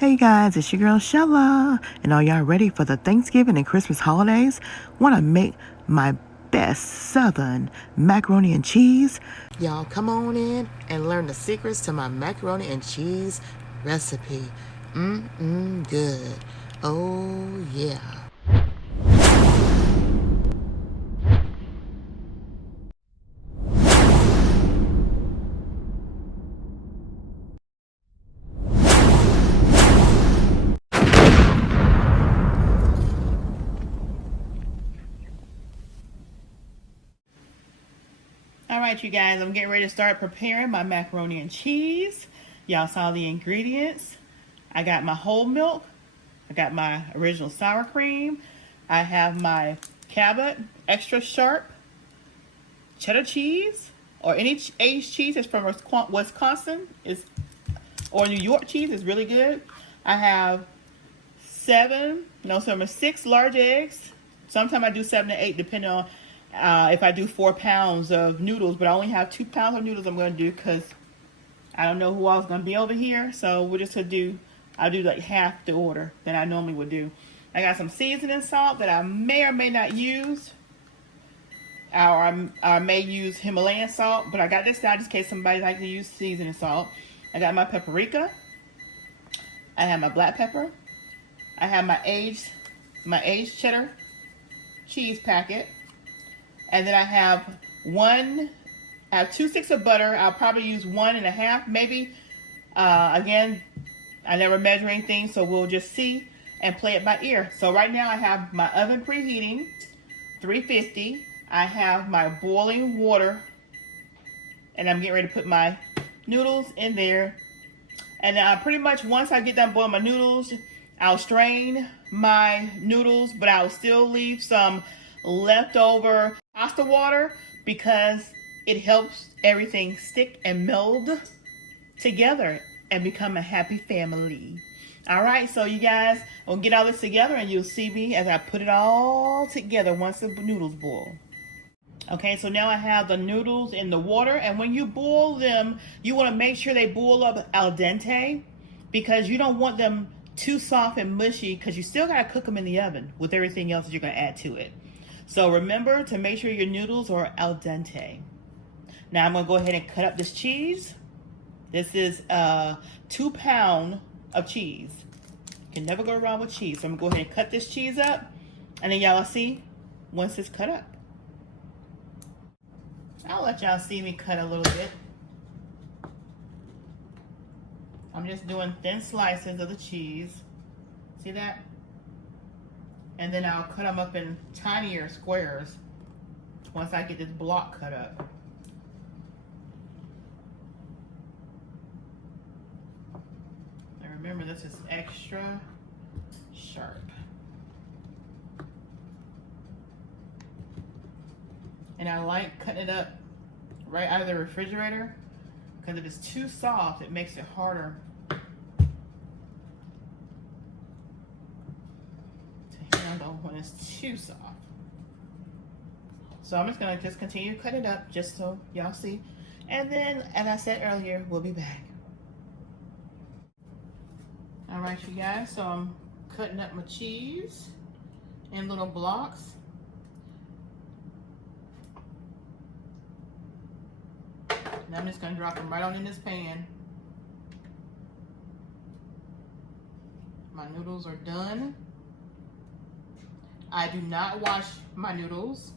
Hey guys, it's your girl Shella, and are y'all ready for the Thanksgiving and Christmas holidays? Want to make my best southern macaroni and cheese? Y'all come on in and learn the secrets to my macaroni and cheese recipe. Good. Oh yeah. All right, you guys, I'm getting ready to start preparing my macaroni and cheese. Y'all saw the ingredients. I got my whole milk. I got my original sour cream. I have my Cabot extra sharp cheddar cheese, or any aged cheese that's from Wisconsin or New York cheese is really good. I have 6 large eggs. Sometimes I do 7 to 8 depending on if I do 4 pounds of noodles, but I only have 2 pounds of noodles I'm going to do because I don't know who else is going to be over here. So we're just going to do, I'll do like half the order that I normally would do. I got some seasoning salt that I may or may not use. Or I may use Himalayan salt, but I got this out just in case somebody likes to use seasoning salt. I got my paprika. I have my black pepper. I have my aged cheddar cheese packet. And then I have 2 sticks of butter. I'll probably use 1.5 maybe. Again, I never measure anything, so we'll just see and play it by ear. So right now I have my oven preheating, 350. I have my boiling water, and I'm getting ready to put my noodles in there. And pretty much once I get done boiling my noodles, I'll strain my noodles, but I'll still leave some leftover pasta water because it helps everything stick and meld together and become a happy family. All right, so you guys, we'll get all this together and you'll see me as I put it all together once the noodles boil. Okay, so now I have the noodles in the water, and when you boil them, you want to make sure they boil up al dente because you don't want them too soft and mushy because you still got to cook them in the oven with everything else that you're going to add to it. So remember to make sure your noodles are al dente. Now I'm going to go ahead and cut up this cheese. This is 2 pounds of cheese. You can never go wrong with cheese. So I'm going to go ahead and cut this cheese up, and then y'all will see once it's cut up. I'll let y'all see me cut a little bit. I'm just doing thin slices of the cheese. See that? And then I'll cut them up in tinier squares once I get this block cut up. And remember, this is extra sharp. And I like cutting it up right out of the refrigerator because if it's too soft, it makes it harder to handle when it's too soft. So I'm just gonna continue to cut it up just so y'all see. And then, as I said earlier, we'll be back. All right, you guys, so I'm cutting up my cheese in little blocks. And I'm just going to drop them right on in this pan. My noodles are done. I do not wash my noodles.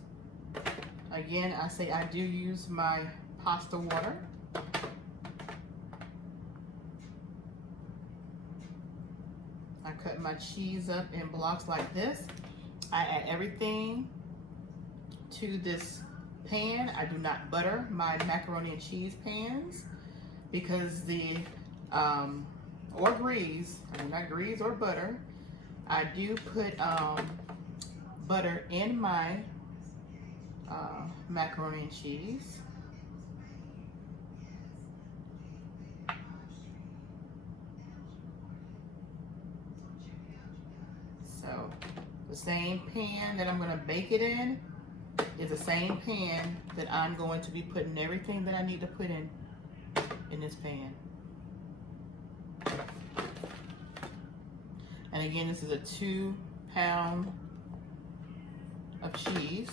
Again, I say I do use my pasta water. I cut my cheese up in blocks like this. I add everything to this pan. I do not butter my macaroni and cheese pans because or grease, I do not grease or butter. I do put butter in my macaroni and cheese. So the same pan that I'm going to bake it in is the same pan that I'm going to be putting everything that I need to put in this pan. And again, this is a 2 pound of cheese.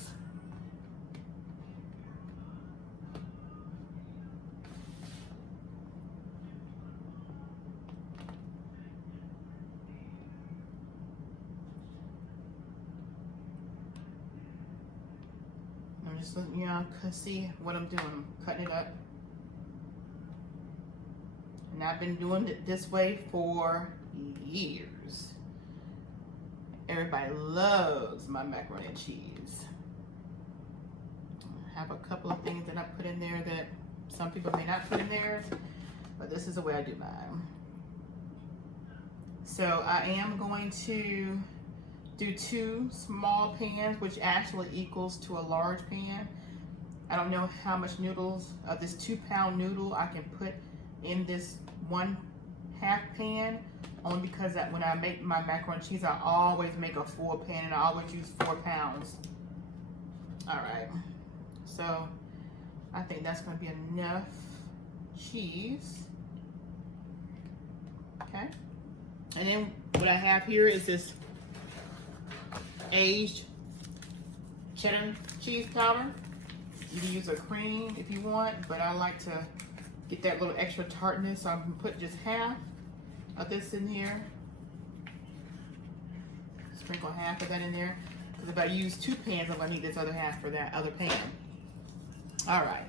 I'm just letting y'all see what I'm doing. I'm cutting it up. And I've been doing it this way for years. Everybody loves my macaroni and cheese. I have a couple of things that I put in there that some people may not put in theirs, but this is the way I do mine. So I am going to do 2 small pans, which actually equals to a large pan. I don't know how much noodles of this 2 pound noodle I can put in this 1/2 pan, only because that when I make my macaroni and cheese, I always make a full pan and I always use 4 pounds. All right, so I think that's going to be enough cheese. Okay, and then what I have here is this aged cheddar cheese powder. You can use a cream if you want, but I like to get that little extra tartness, so I'm gonna put just half of this in here. Sprinkle half of that in there, because if I use 2 pans, I'm gonna need this other half for that other pan. All right,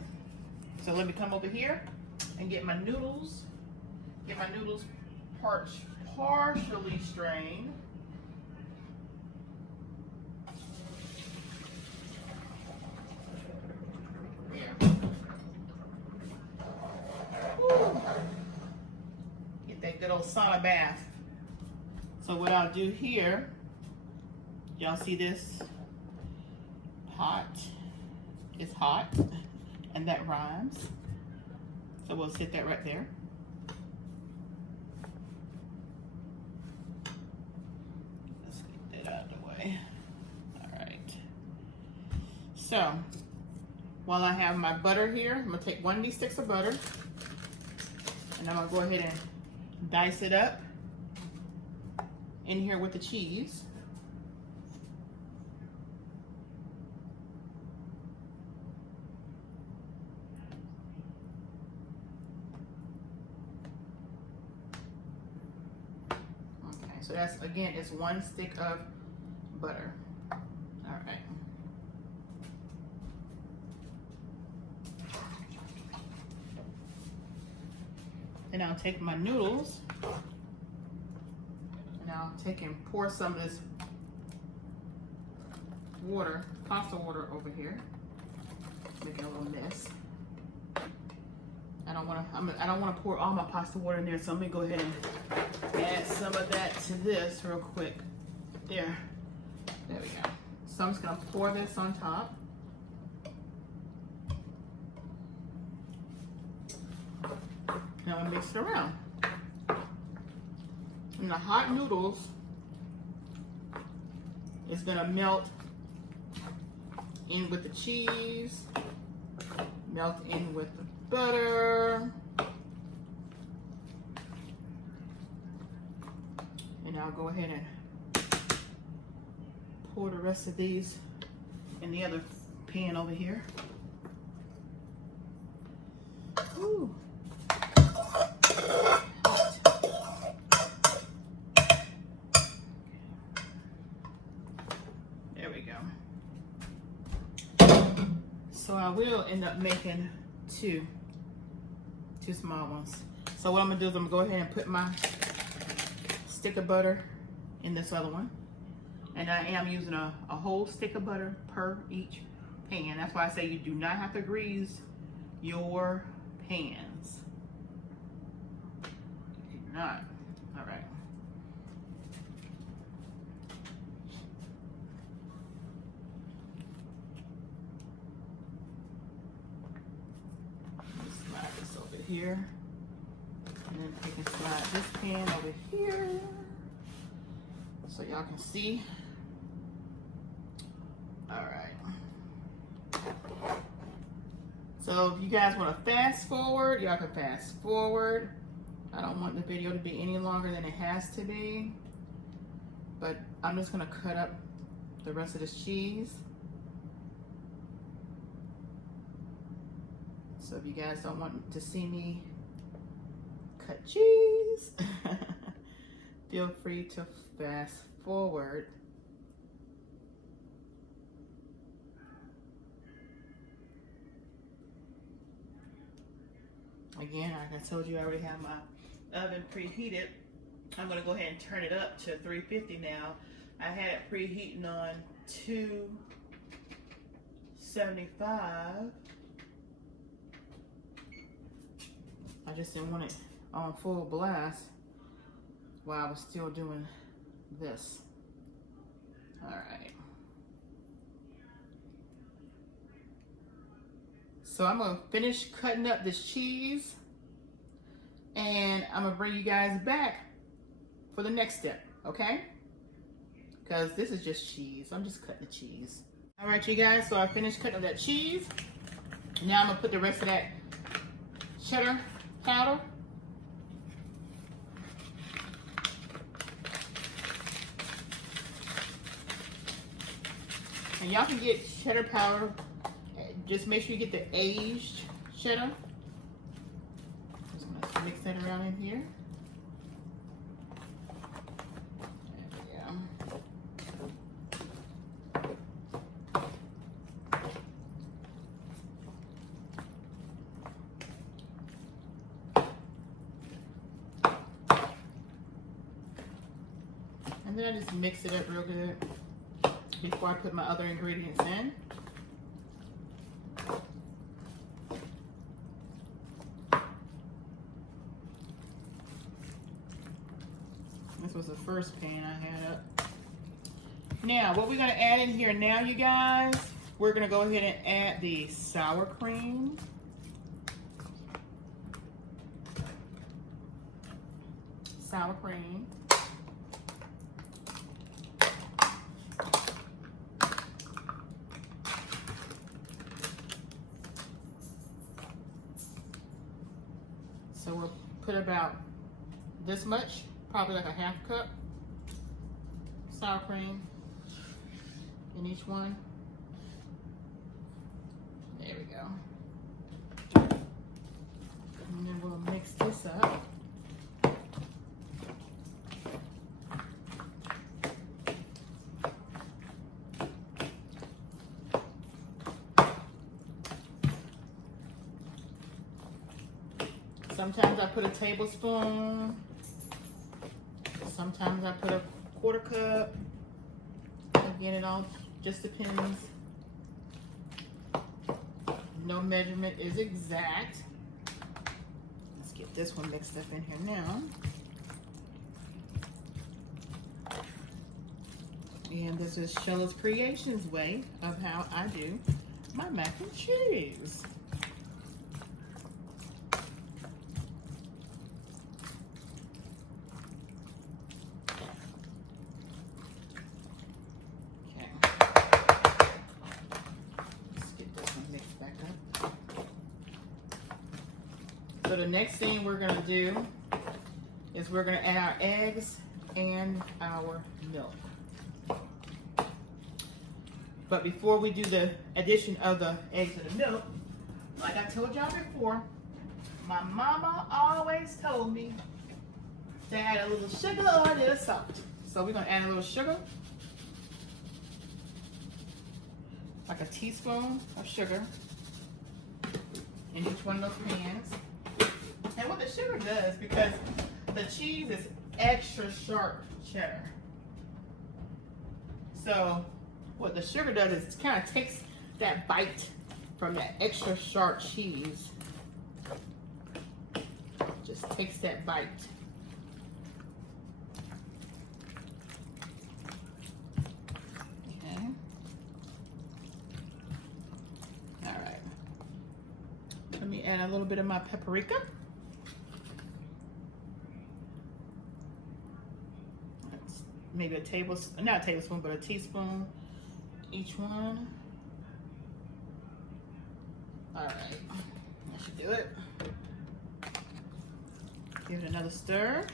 so let me come over here and get my noodles. Get my noodles partially strained. Get that good old sauna bath. So what I'll do here, y'all see this pot is hot, and that rhymes. So we'll sit that right there. Let's get that out of the way. All right. So while I have my butter here, I'm gonna take 1 of these sticks of butter, and I'm gonna go ahead and dice it up in here with the cheese. Okay, so that's, again, it's 1 stick of butter. All right. And I'll take my noodles and I'll take and pour some of this water, pasta water over here, making a little mess. I don't want to pour all my pasta water in there, so let me go ahead and add some of that to this real quick. There we go. So I'm just gonna pour this on top. Now I mix it around. And the hot noodles is gonna melt in with the cheese, melt in with the butter, and I'll go ahead and pour the rest of these in the other pan over here. Ooh. There we go. So I will end up making two small ones. So what I'm gonna do is I'm gonna go ahead and put my stick of butter in this other one. And I am using a whole stick of butter per each pan. That's why I say you do not have to grease your pans. You do not. All right. Slide this over here. And then take and slide this pan over here so y'all can see. All right. So if you guys want to fast forward, y'all can fast forward. I don't want the video to be any longer than it has to be. But I'm just gonna cut up the rest of this cheese. So if you guys don't want to see me cut cheese, feel free to fast forward. Again, like I told you, I already have my oven preheated. I'm gonna go ahead and turn it up to 350 now. I had it preheating on 275. I just didn't want it on full blast while I was still doing this. All right. So I'm gonna finish cutting up this cheese and I'm gonna bring you guys back for the next step, okay? Because this is just cheese. I'm just cutting the cheese. All right, you guys, so I finished cutting up that cheese. Now I'm gonna put the rest of that cheddar powder. And y'all can get cheddar powder. Just make sure you get the aged cheddar. Just gonna mix that around in here. There we go. And then I just mix it up real good before I put my other ingredients in. This was the first pan I had up. Now, what we're gonna add in here now, you guys, we're gonna go ahead and add the sour cream. Sour cream. So we'll put about this much, probably like a half cup sour cream in each one. There we go. And then we'll mix this up. Sometimes I put a tablespoon. Sometimes I put a quarter cup. Again, it all just depends. No measurement is exact. Let's get this one mixed up in here now. And this is Shella's Creations way of how I do my mac and cheese. So the next thing we're gonna do is we're gonna add our eggs and our milk. But before we do the addition of the eggs and the milk, like I told y'all before, my mama always told me to add a little sugar or a little salt. So we're gonna add a little sugar, like a teaspoon of sugar in each one of those pans. And what the sugar does, because the cheese is extra sharp cheddar. So what the sugar does is it kind of takes that bite from that extra sharp cheese. Just takes that bite. Okay. All right. Let me add a little bit of my paprika. Maybe a tablespoon, not a tablespoon, but a teaspoon each one. All right, that should do it. Give it another stir.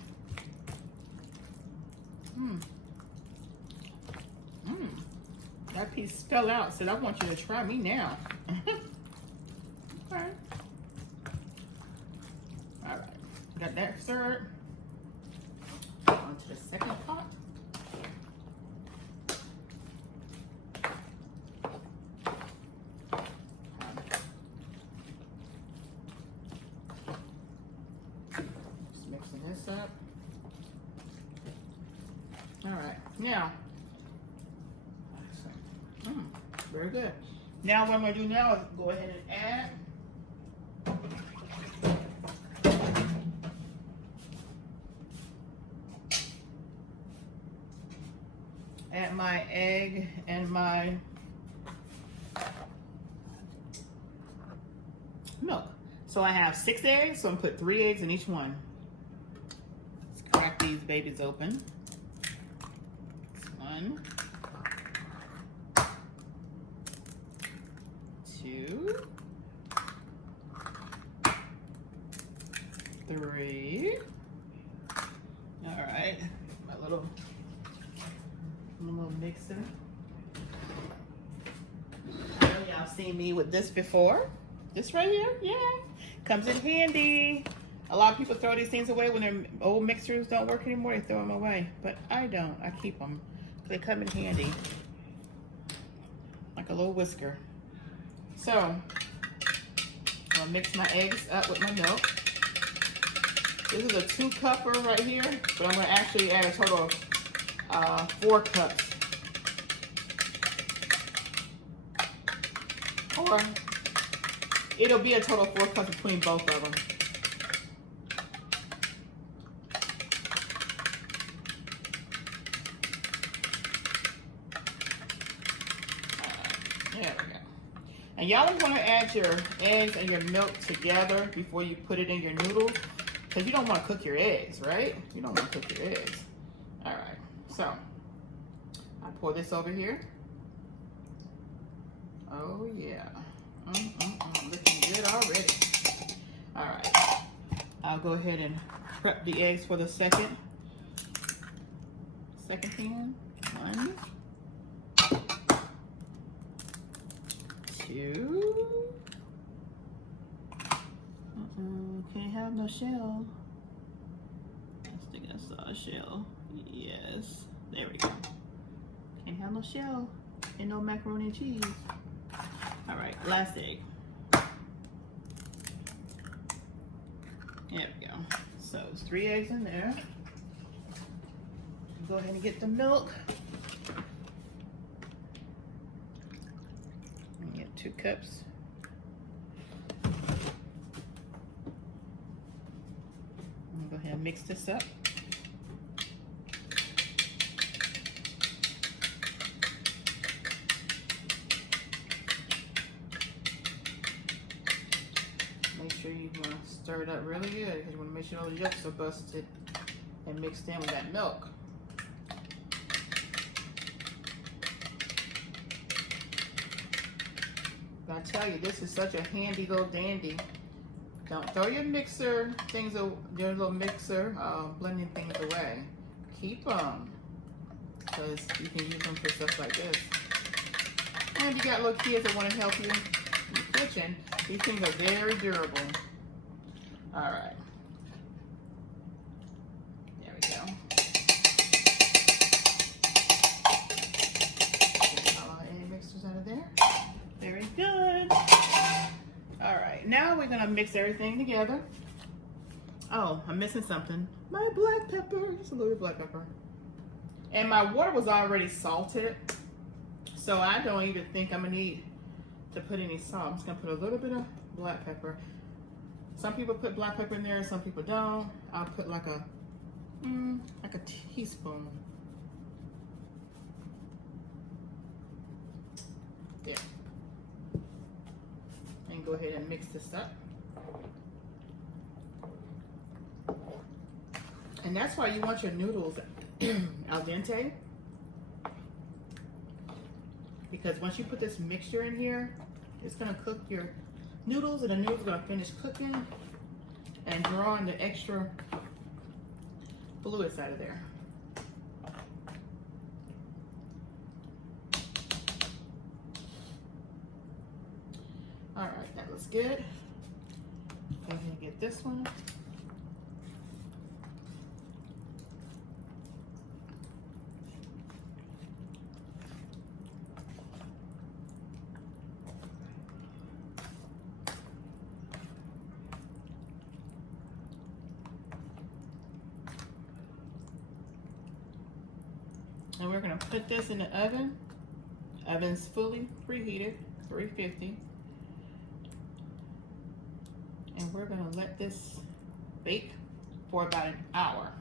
That piece fell out. Said, I want you to try me now. Okay. All right. Got that stirred. On to the second pot. Just mixing this up. All right. Now, very good. Now what I'm going to do now is go ahead and add my egg and my milk. So I have 6 eggs, so I'm going to put 3 eggs in each one. Let's crack these babies open. 1, 2, 3. All right, my little mixer. I know y'all seen me with this before. This right here, yeah, comes in handy. A lot of people throw these things away when their old mixers don't work anymore. They throw them away, but I don't. I keep them. They come in handy, like a little whisker. So, I'm gonna mix my eggs up with my milk. This is a 2-cupper right here, but I'm gonna actually add a total of 4 cups. Or it'll be a total of 4 cups between both of them. There we go. And y'all want to add your eggs and your milk together before you put it in your noodles, because you don't want to cook your eggs, right? You don't want to cook your eggs. All right, so I pour this over here. Oh yeah, looking good already. All right, I'll go ahead and prep the eggs for the second pan. 1, 2. Can't have no shell. I think I saw a shell. Yes, there we go. Can't have no shell and no macaroni and cheese. All right, last egg. There we go. So it's 3 eggs in there. Go ahead and get the milk. And get 2 cups. I'm gonna go ahead and mix this up. Make sure you want to stir it up really good, because you want to make sure all the yolks are busted and mixed in with that milk. I tell you, this is such a handy little dandy. Don't throw your mixer things, your little mixer blending things away. Keep them, because you can use them for stuff like this. And if you got little kids that want to help you in the kitchen, these things are very durable. All right. There we go. Get all our egg mixtures out of there. Very good. All right, now we're gonna mix everything together. Oh, I'm missing something. My black pepper, just a little bit of black pepper. And my water was already salted, so I don't even think I'm gonna need to put any salt. I'm just gonna put a little bit of black pepper. Some people put black pepper in there, some people don't. I'll put like a teaspoon. There. And go ahead and mix this up. And that's why you want your noodles al dente. Because once you put this mixture in here, it's gonna cook your noodles, and the noodles are gonna finish cooking and drawing the extra fluids out of there. All right, that looks good. Go ahead and get this one. And we're gonna put this in the oven. Oven's fully preheated, 350. And we're gonna let this bake for about an hour.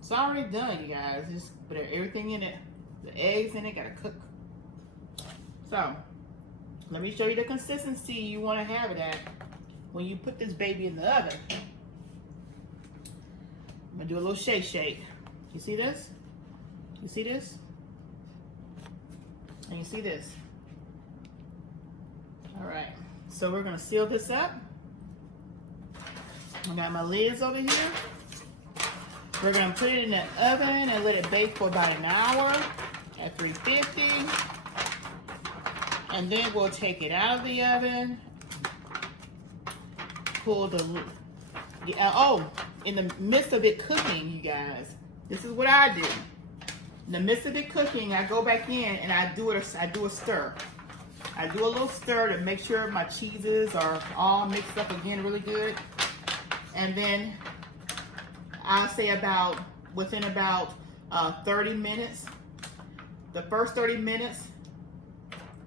It's already done, you guys. Just put everything in it. The eggs in it, gotta cook. So, let me show you the consistency you wanna have it at when you put this baby in the oven. I'm gonna do a little shake. You see this? You see this? And you see this? All right, so we're gonna seal this up. I got my lids over here. We're gonna put it in the oven and let it bake for about an hour at 350. And then we'll take it out of the oven. Pull the, in the midst of it cooking, you guys, this is what I do. In the midst of it cooking, I go back in and I do a stir. I do a little stir to make sure my cheeses are all mixed up again really good. And then I'll say within about 30 minutes, the first 30 minutes,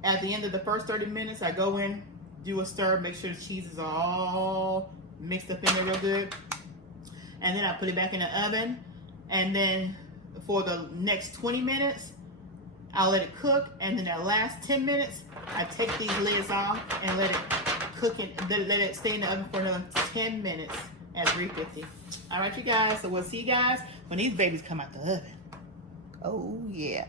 at the end of the first 30 minutes, I go in, do a stir, make sure the cheeses are all mixed up in there real good. And then I put it back in the oven. And then for the next 20 minutes, I'll let it cook. And then the last 10 minutes, I take these lids off and let it cook and let it stay in the oven for another 10 minutes at 350. All right, you guys. So we'll see you guys when these babies come out the oven. Oh, yeah.